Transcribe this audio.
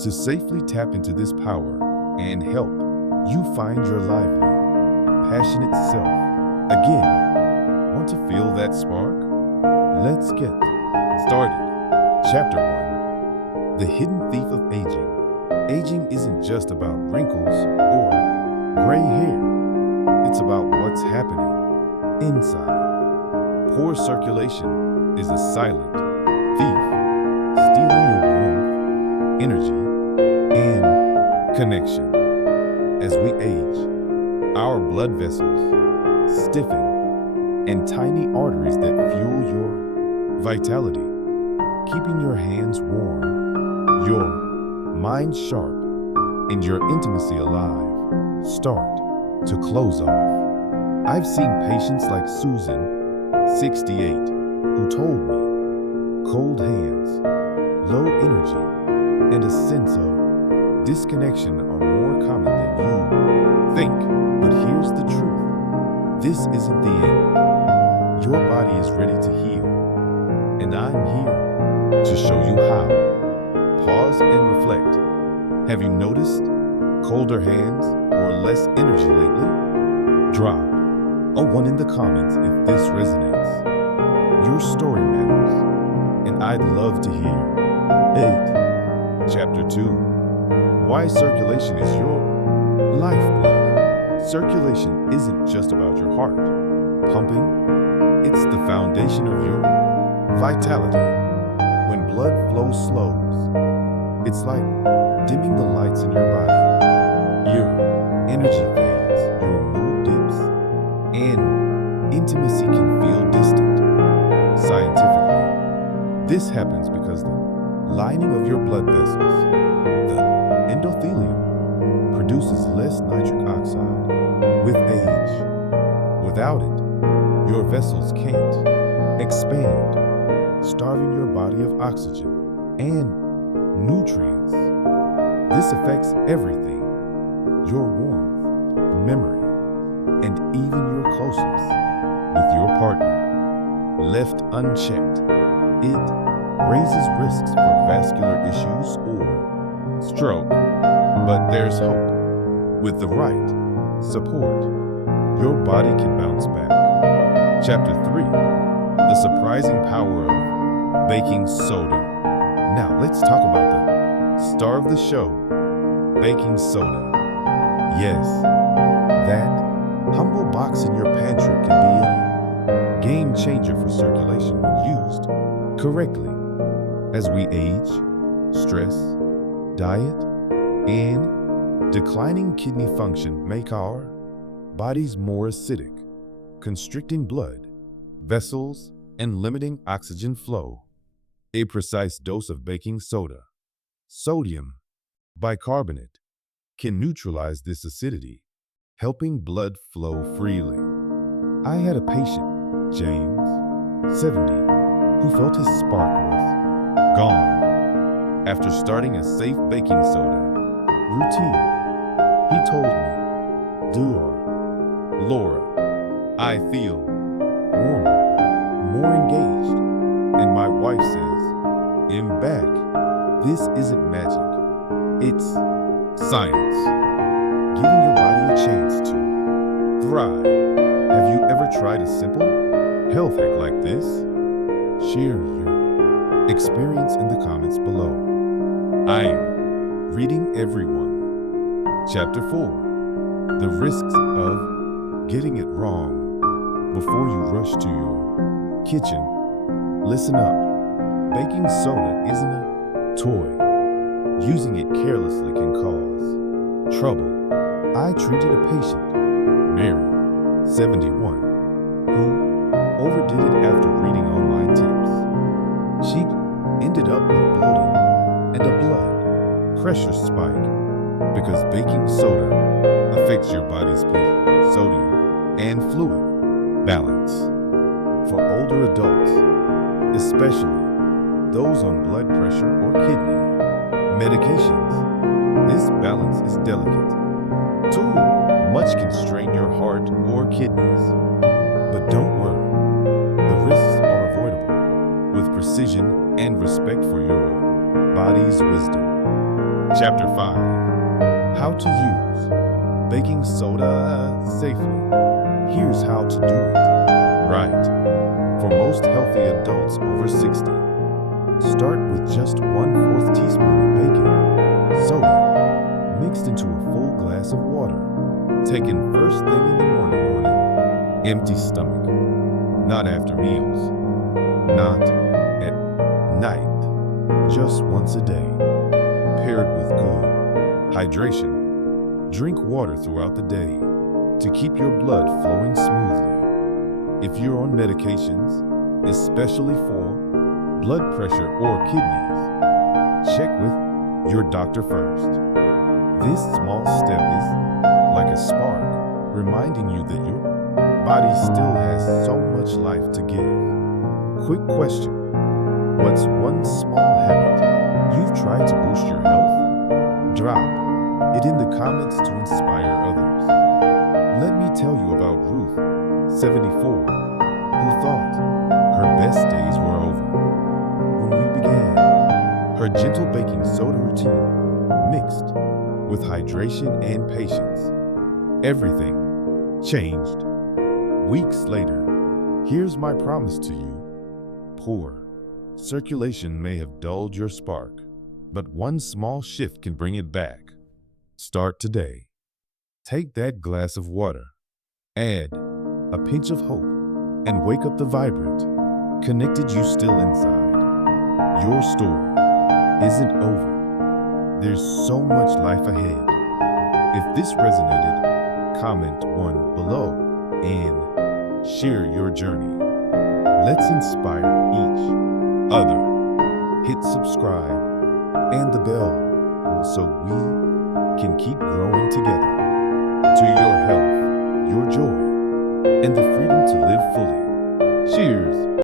To safely tap into this power and help you find your lively, passionate self again, want to feel that spark? Let's get started. Chapter 1: The Hidden Thief of Aging. Aging isn't just about wrinkles or gray hair. It's about what's happening inside. Poor circulation is a silent thief, stealing your warmth, energy, and connection. As we age, our blood vessels stiffen, and tiny arteries that fuel your vitality, keeping your hands warm, your mind sharp, and your intimacy alive, start to close off. I've seen patients like Susan, 68, who told me cold hands, low energy, and a sense of disconnection are more common than you think. But here's the truth. This isn't the end. Your body is ready to heal, and I'm here to show you how. Pause and reflect. Have you noticed colder hands or less energy lately? Drop a 1 in the comments if this resonates. Your story matters, and I'd love to hear. 8. Chapter 2: Why circulation is your lifeblood. Circulation isn't just about your heart pumping, it's the foundation of your vitality. When blood flow slows, it's like dimming the lights in your body. Your energy fades, your mood dips, and intimacy can feel distant. Scientifically, this happens because the lining of your blood vessels, the endothelium, produces less nitric oxide with age. Without it, your vessels can't expand, starving your body of oxygen and nutrients. This affects everything: your warmth, memory, and even your closeness with your partner. Left unchecked, it raises risks for vascular issues or stroke. But there's hope. With the right support, your body can bounce back. Chapter 3: The Surprising Power of Baking Soda. Now let's talk about the star of the show, baking soda. Yes, that humble box in your pantry can be a game changer for circulation when used correctly. As we age, stress, diet, and declining kidney function make our bodies more acidic, constricting blood vessels and limiting oxygen flow. A precise dose of baking soda, sodium bicarbonate, can neutralize this acidity, helping blood flow freely. I had a patient, James, 70, who felt his spark was gone after starting a safe baking soda routine. He told me, Laura, I feel warmer, more engaged, and my wife says, I'm back. This isn't magic, it's science, giving your body a chance to thrive. Have you ever tried a simple health hack like this? Share your experience in the comments below. I'm reading everyone. Chapter 4: The Risks of Getting It Wrong. Before you rush to your kitchen, listen up. Baking soda isn't a toy. Using it carelessly can cause trouble. I treated a patient, Mary, 71, who overdid it after reading online tips. She ended up with bloating and a blood pressure spike because baking soda affects your body's pH, sodium, and fluid balance. For older adults, especially those on blood pressure or kidney medications, this balance is delicate. Too much can strain your heart or kidneys. But don't worry, the risks are avoidable with precision and respect for your body's wisdom. Chapter 5: How to use baking soda safely. Here's how to do it right. For most healthy adults over 60, start with just 1/4 teaspoon of baking soda mixed into a full glass of water, taken first thing in the morning on an empty stomach, not after meals, not at night, just once a day, paired with good hydration. Drink water throughout the day to keep your blood flowing smoothly. If you're on medications, especially for blood pressure or kidneys, check with your doctor first. This small step is like a spark, reminding you that your body still has so much life to give. Quick question: what's one small habit you've tried to boost your health? Drop it in the comments to inspire others. Let me tell you about Ruth, 74, who thought her best days were over. When we began her gentle baking soda routine, mixed with hydration and patience, everything changed. Weeks later, here's my promise to you: poor circulation may have dulled your spark, but one small shift can bring it back. Start today. Take that glass of water, add a pinch of hope, and wake up the vibrant, connected you still inside. Your story isn't over. There's so much life ahead. If this resonated, comment 1 below and share your journey. Let's inspire each other. Hit subscribe and the bell so we can keep growing together. To your health, your joy, and the freedom to live fully. Cheers!